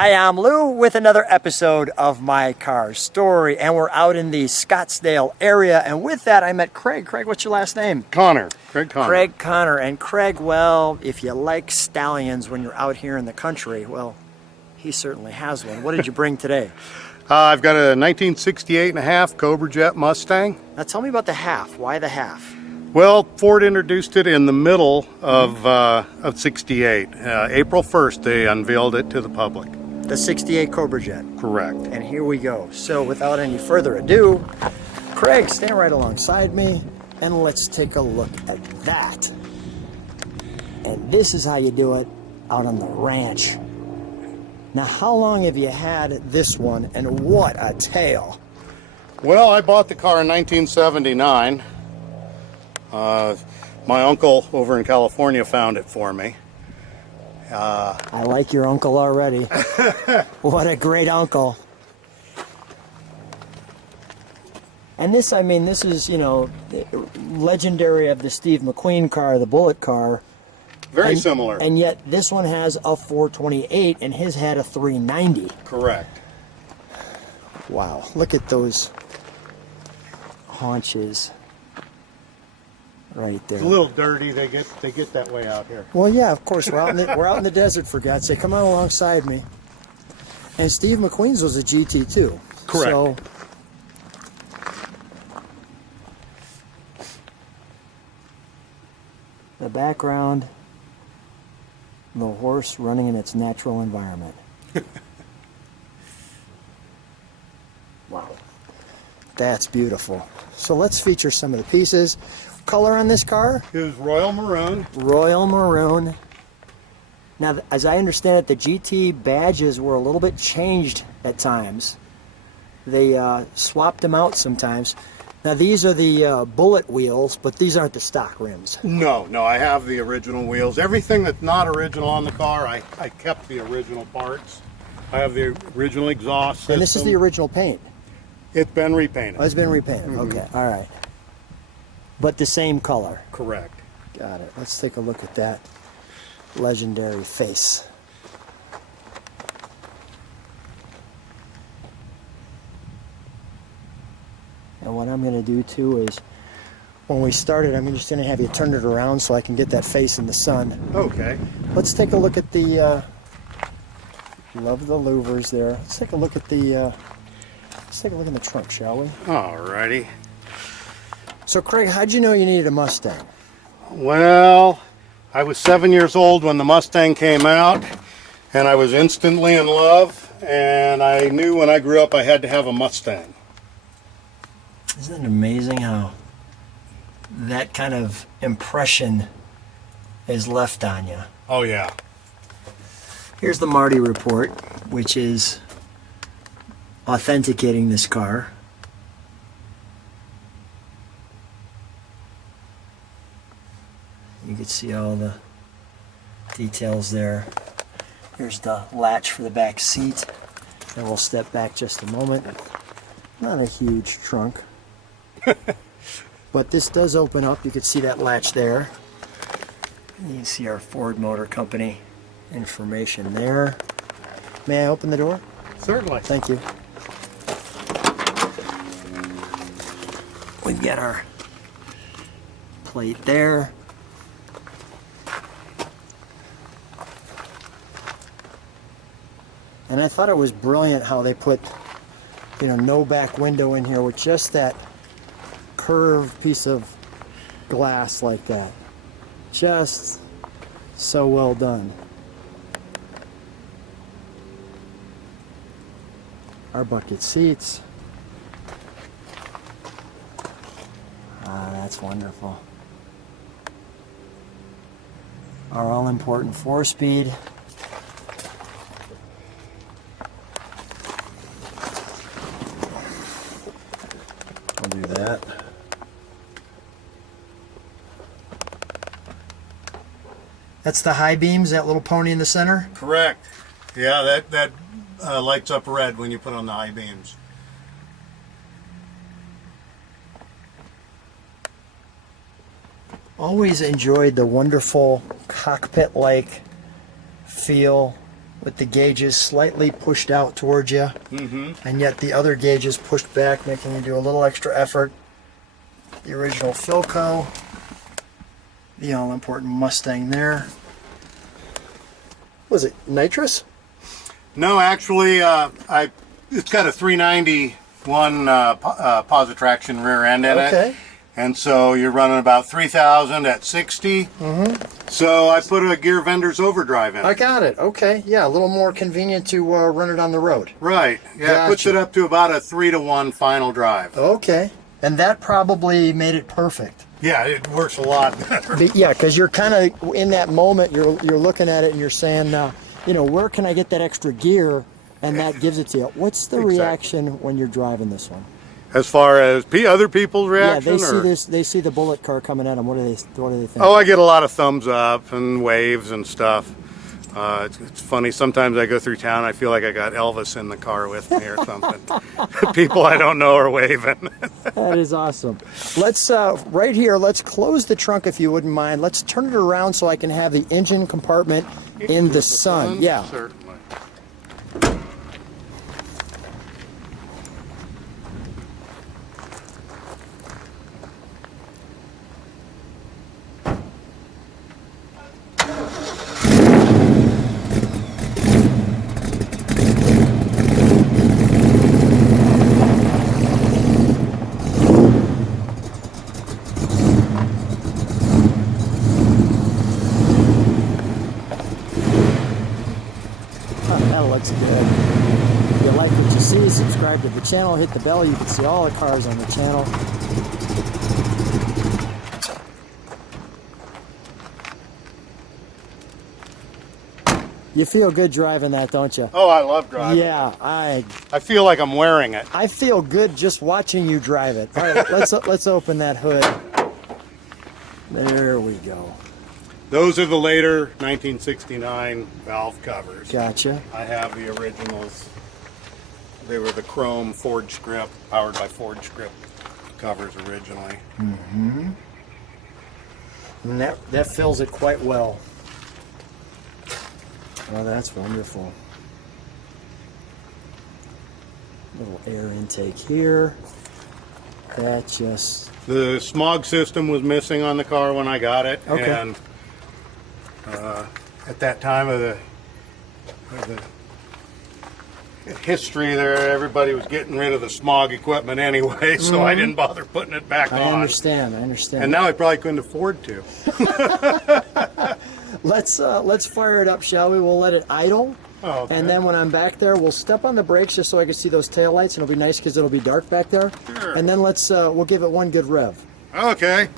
Hi, I'm Lou with another episode of My Car Story, and we're out in the Scottsdale area, and with that I met Craig. Craig, what's your last name? Connor. Craig Connor. Craig Connor. And Craig, well, if you like stallions when you're out here in the country, well, he certainly has one. What did you bring today? I've got a 1968 and a half Cobra Jet Mustang. Now tell me about the half. Why the half? Well, Ford introduced it in the middle of 68. April 1st, they unveiled it to the public. The 68 Cobra Jet. Correct. And here we go. So without any further ado, Craig, stand right alongside me and let's take a look at that. And this is how you do it out on the ranch. Now, how long have you had this one, and what a tale? Well, I bought the car in 1979. My uncle over in California found it for me. I like your uncle already. What a great uncle. And this, I mean, this is, you know, legendary of the Steve McQueen car, the Bullet car. Very similar. And yet this one has a 428 and his had a 390. Correct. Wow, look at those haunches right there. It's a little dirty. They get that way out here. Well, yeah, of course. We're out in the desert, for God's sake. Come on alongside me. And Steve McQueen's was a GT too. Correct. So, the background, the horse running in its natural environment. Wow. That's beautiful. So let's feature some of the pieces. Color on this car? It was Royal Maroon. Royal Maroon. Now, as I understand it, the GT badges were a little bit changed at times. They swapped them out sometimes. Now, these are the bullet wheels, but these aren't the stock rims. No, I have the original wheels. Everything that's not original on the car, I kept the original parts. I have the original exhaust system. And this is the original paint? It's been repainted. Oh, it's been repainted. Okay, all right. But the same color? Correct. Got it. Let's take a look at that legendary face. And what I'm going to do too is, when we started, I'm just going to have you turn it around so I can get that face in the sun. Okay. Let's take a look at the, love the louvers there. Let's take a look at the, let's take a look in the trunk, shall we? Alrighty. So Craig, how'd you know you needed a Mustang? Well, I was 7 years old when the Mustang came out, and I was instantly in love, and I knew when I grew up I had to have a Mustang. Isn't it amazing how that kind of impression is left on you? Oh yeah. Here's the Marty report, which is authenticating this car. You can see all the details there. Here's the latch for the back seat. And we'll step back just a moment. Not a huge trunk. But this does open up. You can see that latch there. You can see our Ford Motor Company information there. May I open the door? Certainly. Thank you. We've got our plate there. And I thought it was brilliant how they put, you know, no back window in here with just that curved piece of glass like that. Just so well done. Our bucket seats. Ah, that's wonderful. Our all-important 4-speed. I'll do that. That's the high beams, that little pony in the center? Correct. Yeah, that lights up red when you put on the high beams. Always enjoyed the wonderful cockpit-like feel with the gauges slightly pushed out towards you, and yet the other gauges pushed back, making you do a little extra effort. The original Philco, the all-important Mustang there. Was it nitrous? No, actually, it's got a 391 posi-traction rear end in it. And so you're running about 3,000 at 60. So I put a gear vendor's overdrive in it. I got it. Okay. Yeah, a little more convenient to run it on the road. Right. Yeah, it puts it up to about a 3-to-1 final drive. Okay. And that probably made it perfect. Yeah, it works a lot better. Yeah, because you're kind of in that moment, you're looking at it and you're saying, you know, where can I get that extra gear? And that gives it to you. What's the reaction when you're driving this one? As far as other people's reaction? Yeah, they see this. They see the bullet car coming at them. What do they think? Oh, I get a lot of thumbs up and waves and stuff. It's funny. Sometimes I go through town. I feel like I got Elvis in the car with me or something. People I don't know are waving. That is awesome. Let's right here. Let's close the trunk if you wouldn't mind. Let's turn it around so I can have the engine compartment in the sun. Yeah. Certainly. That looks good. If you like what you see, subscribe to the channel, hit the bell. You can see all the cars on the channel. You feel good driving that, don't you? Oh, I love driving. Yeah, I feel like I'm wearing it. I feel good just watching you drive it. All right, let's open that hood. There we go. Those are the later 1969 valve covers. Gotcha. I have the originals. They were the chrome Ford script, powered by Ford script covers originally. And that fills it quite well. Oh, that's wonderful. Little air intake here. That just... The smog system was missing on the car when I got it. Okay. And at that time of the history there, everybody was getting rid of the smog equipment anyway, so I didn't bother putting it back on. I understand. And now I probably couldn't afford to. Let's fire it up, shall we? We'll let it idle. Oh, okay. And then when I'm back there, we'll step on the brakes just so I can see those taillights, and it'll be nice because it'll be dark back there. Sure. And then we'll give it one good rev. Okay.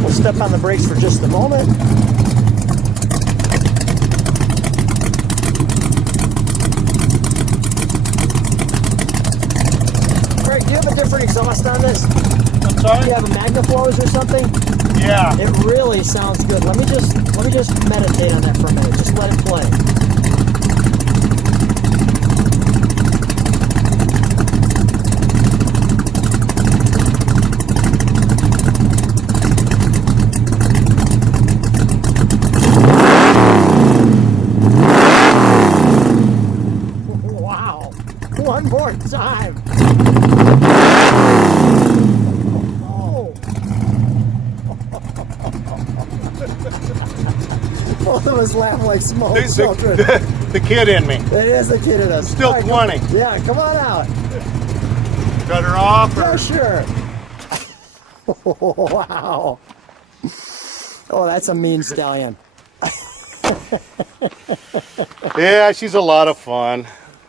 We'll step on the brakes for just a moment. Craig, do you have a different exhaust on this? I'm sorry? Do you have a Magnaflows or something? Yeah. It really sounds good. Let me just meditate on that for a minute. Just let it play. Wow. One more time. Oh. Both of us laugh like small children. The kid in me. It is the kid in us. Still All right, 20. Yeah, come on out. Cut her off? Yeah, Or? sure. Wow. Oh, that's a mean stallion. Yeah, she's a lot of fun.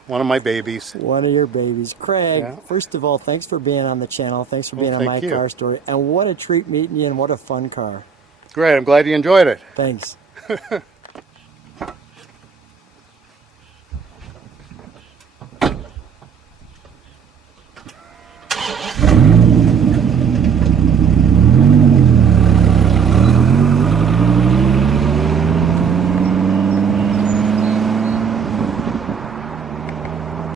One of my babies. One of your babies. Craig, Yeah. first of all, thanks for being on the channel. Thanks for being on My thank you. Car Story. And what a treat meeting you, and what a fun car. Great, I'm glad you enjoyed it. Thanks.